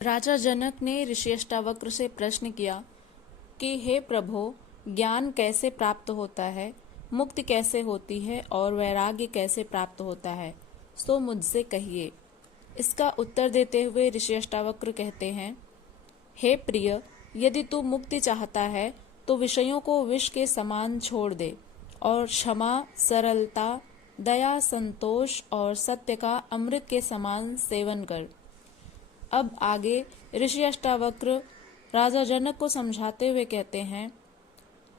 राजा जनक ने ऋषि अष्टावक्र से प्रश्न किया कि हे प्रभो, ज्ञान कैसे प्राप्त होता है, मुक्ति कैसे होती है और वैराग्य कैसे प्राप्त होता है, सो मुझसे कहिए। इसका उत्तर देते हुए ऋषि अष्टावक्र कहते हैं, हे प्रिय, यदि तू मुक्ति चाहता है तो विषयों को विष के समान छोड़ दे और क्षमा, सरलता, दया, संतोष और सत्य का अमृत के समान सेवन कर। अब आगे ऋषि अष्टावक्र राजा जनक को समझाते हुए कहते हैं,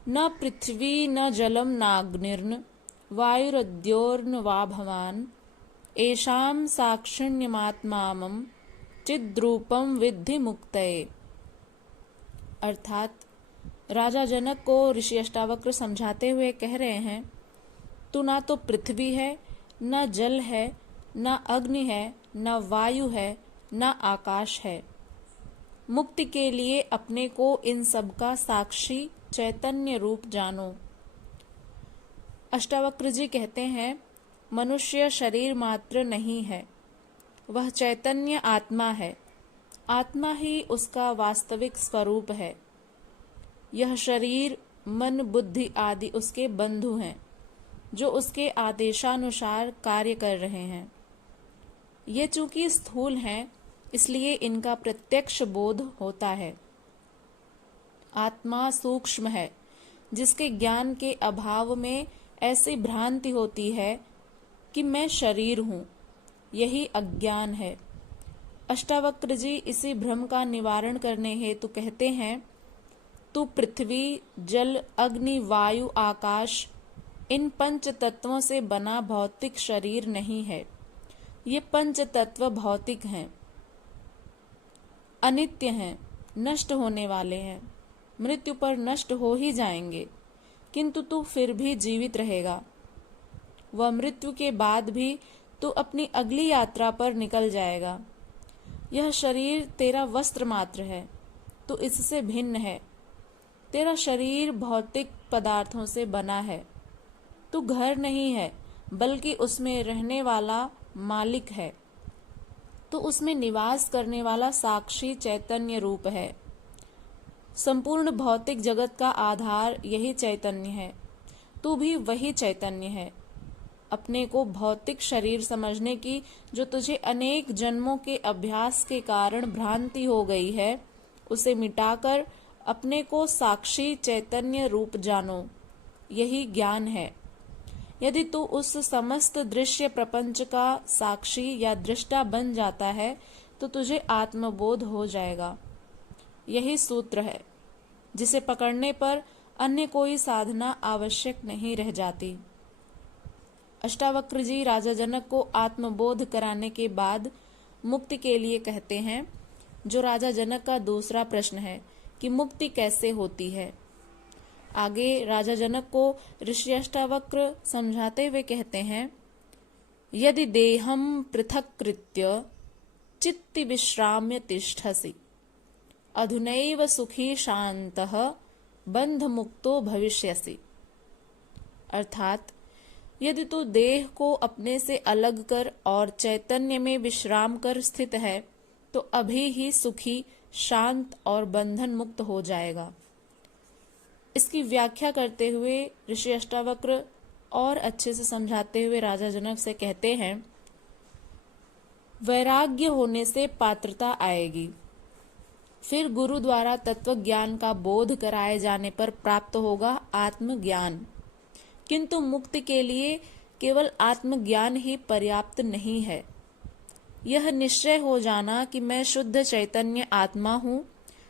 न पृथ्वी न जलम नाग्निर्न वायुरद्योर्न वा भवान एषाम साक्षिण्यमात्मामं चिद्रूपम विद्धि मुक्तये। अर्थात राजा जनक को ऋषि अष्टावक्र समझाते हुए कह रहे हैं, तू ना तो पृथ्वी है, न जल है, न अग्नि है, न वायु है, न आकाश है। मुक्ति के लिए अपने को इन सब का साक्षी चैतन्य रूप जानो। अष्टावक्र जी कहते हैं, मनुष्य शरीर मात्र नहीं है, वह चैतन्य आत्मा है। आत्मा ही उसका वास्तविक स्वरूप है। यह शरीर, मन, बुद्धि आदि उसके बंधु हैं, जो उसके आदेशानुसार कार्य कर रहे हैं। ये चूंकि स्थूल हैं, इसलिए इनका प्रत्यक्ष बोध होता है। आत्मा सूक्ष्म है, जिसके ज्ञान के अभाव में ऐसी भ्रांति होती है कि मैं शरीर हूँ। यही अज्ञान है। अष्टावक्र जी इसी भ्रम का निवारण करने हेतु कहते हैं, तू पृथ्वी, जल, अग्नि, वायु, आकाश, इन पंच तत्वों से बना भौतिक शरीर नहीं है। ये पंच तत्व भौतिक हैं, अनित्य हैं, नष्ट होने वाले हैं, मृत्यु पर नष्ट हो ही जाएंगे, किंतु तू फिर भी जीवित रहेगा। वह मृत्यु के बाद भी तू अपनी अगली यात्रा पर निकल जाएगा। यह शरीर तेरा वस्त्र मात्र है, तू इससे भिन्न है। तेरा शरीर भौतिक पदार्थों से बना है। तू घर नहीं है, बल्कि उसमें रहने वाला मालिक है। तो उसमें निवास करने वाला साक्षी चैतन्य रूप है। संपूर्ण भौतिक जगत का आधार यही चैतन्य है। तू भी वही चैतन्य है। अपने को भौतिक शरीर समझने की जो तुझे अनेक जन्मों के अभ्यास के कारण भ्रांति हो गई है, उसे मिटाकर अपने को साक्षी चैतन्य रूप जानो। यही ज्ञान है। यदि तू उस समस्त दृश्य प्रपंच का साक्षी या दृष्टा बन जाता है तो तुझे आत्मबोध हो जाएगा। यही सूत्र है, जिसे पकड़ने पर अन्य कोई साधना आवश्यक नहीं रह जाती। अष्टावक्र जी राजा जनक को आत्मबोध कराने के बाद मुक्ति के लिए कहते हैं, जो राजा जनक का दूसरा प्रश्न है कि मुक्ति कैसे होती है। आगे राजा जनक को ऋषि अष्टावक्र समझाते हुए कहते हैं, यदि देहम पृथक कृत्य चित्ति विश्राम्य तिष्ठसि अधुनैव सुखी शांतः बंध मुक्तो भविष्यसि। अर्थात यदि तू देह को अपने से अलग कर और चैतन्य में विश्राम कर स्थित है तो अभी ही सुखी, शांत और बंधन मुक्त हो जाएगा। इसकी व्याख्या करते हुए ऋषि अष्टावक्र और अच्छे से समझाते हुए राजा जनक से कहते हैं, वैराग्य होने से पात्रता आएगी, फिर गुरु द्वारा तत्व ज्ञान का बोध कराए जाने पर प्राप्त होगा आत्मज्ञान। किंतु मुक्ति के लिए केवल आत्मज्ञान ही पर्याप्त नहीं है। यह निश्चय हो जाना कि मैं शुद्ध चैतन्य आत्मा हूँ,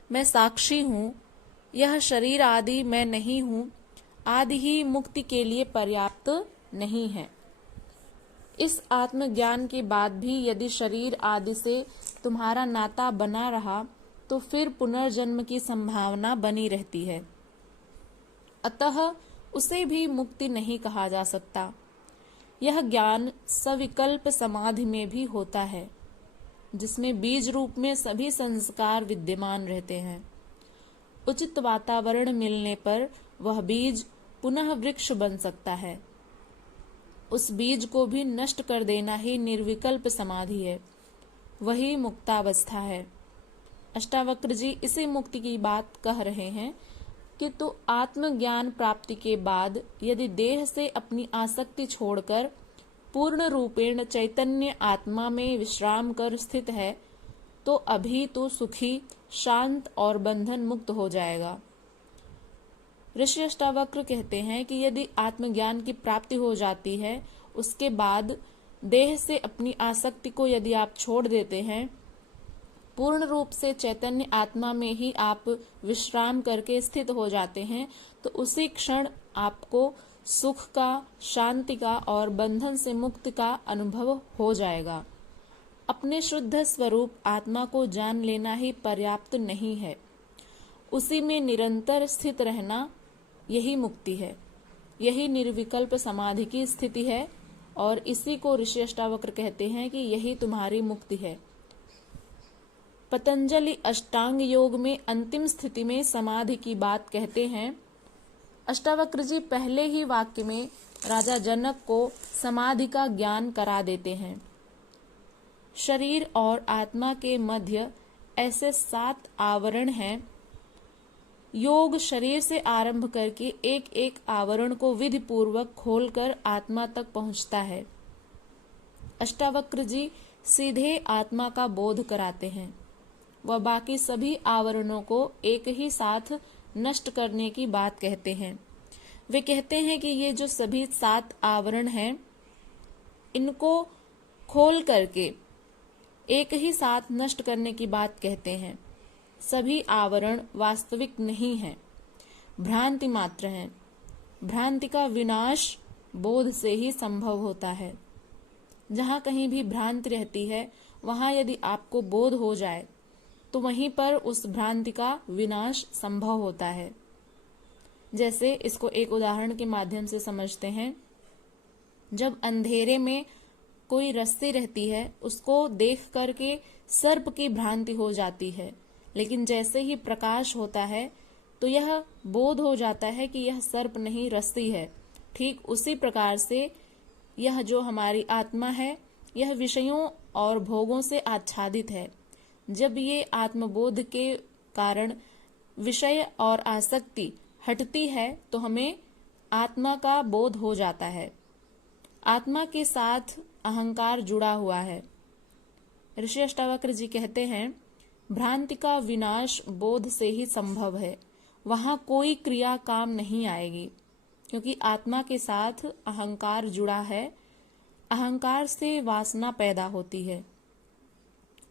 मैं साक्षी हूँ, यह शरीर आदि मैं नहीं हूँ, आदि ही मुक्ति के लिए पर्याप्त नहीं है। इस आत्मज्ञान के बाद भी यदि शरीर आदि से तुम्हारा नाता बना रहा तो फिर पुनर्जन्म की संभावना बनी रहती है। अतः उसे भी मुक्ति नहीं कहा जा सकता। यह ज्ञान सविकल्प समाधि में भी होता है, जिसमें बीज रूप में सभी संस्कार विद्यमान रहते हैं। उचित वातावरण मिलने पर वह बीज पुनः वृक्ष बन सकता है। उस बीज को भी नष्ट कर देना ही निर्विकल्प समाधि है, वही मुक्तावस्था है। अष्टावक्र जी इसी मुक्ति की बात कह रहे हैं कि तू आत्मज्ञान प्राप्ति के बाद यदि देह से अपनी आसक्ति छोड़कर पूर्ण रूपेण चैतन्य आत्मा में विश्राम कर स्थित है तो अभी तो सुखी, शांत और बंधन मुक्त हो जाएगा। ऋषि अष्टावक्र कहते हैं कि यदि आत्मज्ञान की प्राप्ति हो जाती है, उसके बाद देह से अपनी आसक्ति को यदि आप छोड़ देते हैं, पूर्ण रूप से चैतन्य आत्मा में ही आप विश्राम करके स्थित हो जाते हैं, तो उसी क्षण आपको सुख का, शांति का और बंधन से मुक्त का अनुभव हो जाएगा। अपने शुद्ध स्वरूप आत्मा को जान लेना ही पर्याप्त नहीं है, उसी में निरंतर स्थित रहना यही मुक्ति है। यही निर्विकल्प समाधि की स्थिति है और इसी को ऋषि अष्टावक्र कहते हैं कि यही तुम्हारी मुक्ति है। पतंजलि अष्टांग योग में अंतिम स्थिति में समाधि की बात कहते हैं। अष्टावक्र जी पहले ही वाक्य में राजा जनक को समाधि का ज्ञान करा देते हैं। शरीर और आत्मा के मध्य ऐसे 7 आवरण हैं। योग शरीर से आरंभ करके एक एक आवरण को विधि पूर्वक खोलकर आत्मा तक पहुंचता है। अष्टावक्र जी सीधे आत्मा का बोध कराते हैं। वह बाकी सभी आवरणों को एक ही साथ नष्ट करने की बात कहते हैं। वे कहते हैं कि ये जो सभी 7 आवरण हैं, इनको खोल करके एक ही साथ नष्ट करने की बात कहते हैं। सभी आवरण वास्तविक नहीं हैं, भ्रांति मात्र हैं। भ्रांति का विनाश बोध से ही संभव होता है। जहाँ कहीं भी भ्रांति रहती है, वहाँ यदि आपको बोध हो जाए तो वहीं पर उस भ्रांति का विनाश संभव होता है। जैसे इसको एक उदाहरण के माध्यम से समझते हैं। जब अंधेरे में कोई रस्सी रहती है, उसको देख करके सर्प की भ्रांति हो जाती है, लेकिन जैसे ही प्रकाश होता है तो यह बोध हो जाता है कि यह सर्प नहीं, रस्सी है। ठीक उसी प्रकार से यह जो हमारी आत्मा है, यह विषयों और भोगों से आच्छादित है। जब ये आत्मबोध के कारण विषय और आसक्ति हटती है तो हमें आत्मा का बोध हो जाता है। आत्मा के साथ अहंकार जुड़ा हुआ है। ऋषि अष्टावक्र जी कहते हैं, भ्रांति का विनाश बोध से ही संभव है। वहां कोई क्रिया काम नहीं आएगी, क्योंकि आत्मा के साथ अहंकार जुड़ा है। अहंकार से वासना पैदा होती है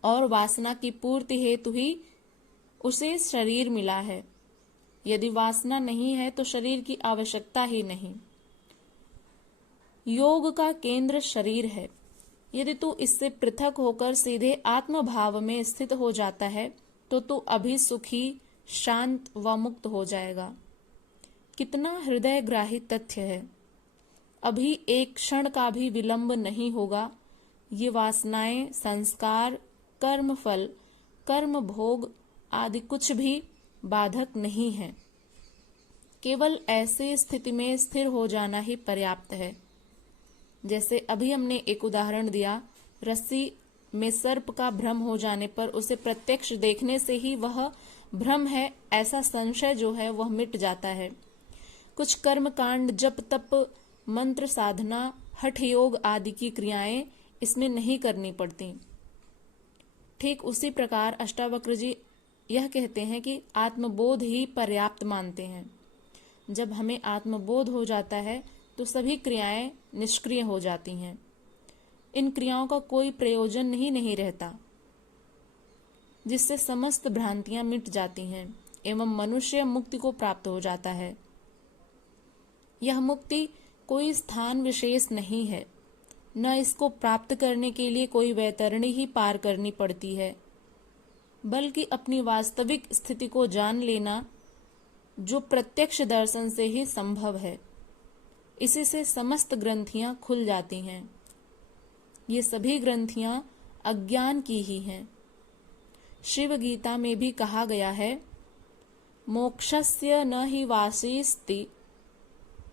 और वासना की पूर्ति हेतु ही उसे शरीर मिला है। यदि वासना नहीं है तो शरीर की आवश्यकता ही नहीं। योग का केंद्र शरीर है। यदि तू इससे पृथक होकर सीधे आत्म भाव में स्थित हो जाता है तो तू अभी सुखी, शांत व मुक्त हो जाएगा। कितना हृदयग्राही तथ्य है। अभी एक क्षण का भी विलंब नहीं होगा। ये वासनाएं, संस्कार, कर्म फल, कर्म भोग आदि कुछ भी बाधक नहीं है। केवल ऐसी स्थिति में स्थिर हो जाना ही पर्याप्त है। जैसे अभी हमने एक उदाहरण दिया, रस्सी में सर्प का भ्रम हो जाने पर उसे प्रत्यक्ष देखने से ही वह भ्रम है ऐसा संशय जो है वह मिट जाता है। कुछ कर्म कांड, जप तप, मंत्र साधना, हठ योग आदि की क्रियाएं इसमें नहीं करनी पड़ती। ठीक उसी प्रकार अष्टावक्र जी यह कहते हैं कि आत्मबोध ही पर्याप्त मानते हैं। जब हमें आत्मबोध हो जाता है तो सभी क्रियाएं निष्क्रिय हो जाती हैं। इन क्रियाओं का कोई प्रयोजन ही नहीं रहता, जिससे समस्त भ्रांतियां मिट जाती हैं एवं मनुष्य मुक्ति को प्राप्त हो जाता है। यह मुक्ति कोई स्थान विशेष नहीं है, न इसको प्राप्त करने के लिए कोई वैतरणी ही पार करनी पड़ती है, बल्कि अपनी वास्तविक स्थिति को जान लेना जो प्रत्यक्ष दर्शन से ही संभव है। इसी से समस्त ग्रंथियां खुल जाती हैं। ये सभी ग्रंथियां अज्ञान की ही हैं। शिव गीता में भी कहा गया है, मोक्षस्य न हि वासीस्ति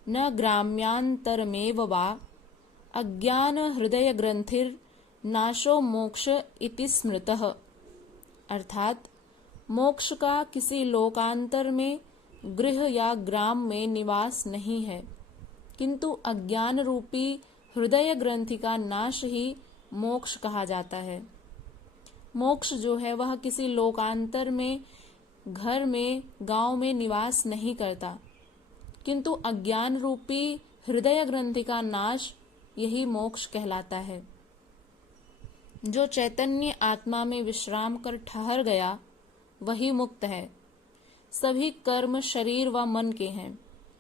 न ग्राम्यांतरमेव वा अज्ञान हृदय ग्रंथिर नाशो मोक्ष इति स्मृतः। अर्थात मोक्ष का किसी लोकांतर में, गृह या ग्राम में निवास नहीं है, किंतु अज्ञान रूपी हृदय ग्रंथि का नाश ही मोक्ष कहा जाता है। मोक्ष जो है वह किसी लोकांतर में, घर में, गांव में निवास नहीं करता, किंतु अज्ञान रूपी हृदय ग्रंथि का नाश यही मोक्ष कहलाता है। जो चैतन्य आत्मा में विश्राम कर ठहर गया वही मुक्त है। सभी कर्म शरीर व मन के हैं।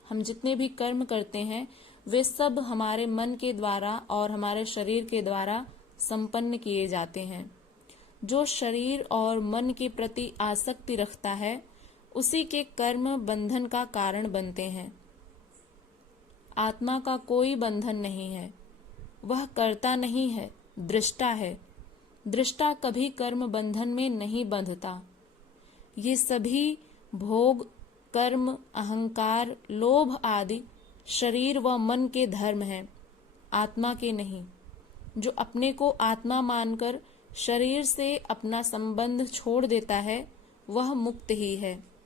हम जितने भी कर्म करते हैं वे सब हमारे मन के द्वारा और हमारे शरीर के द्वारा संपन्न किए जाते हैं। जो शरीर और मन के प्रति आसक्ति रखता है उसी के कर्म बंधन का कारण बनते हैं। आत्मा का कोई बंधन नहीं है, वह कर्ता नहीं है, दृष्टा है। दृष्टा कभी कर्म बंधन में नहीं बंधता। ये सभी भोग, कर्म, अहंकार, लोभ आदि शरीर व मन के धर्म हैं, आत्मा के नहीं। जो अपने को आत्मा मानकर शरीर से अपना संबंध छोड़ देता है वह मुक्त ही है।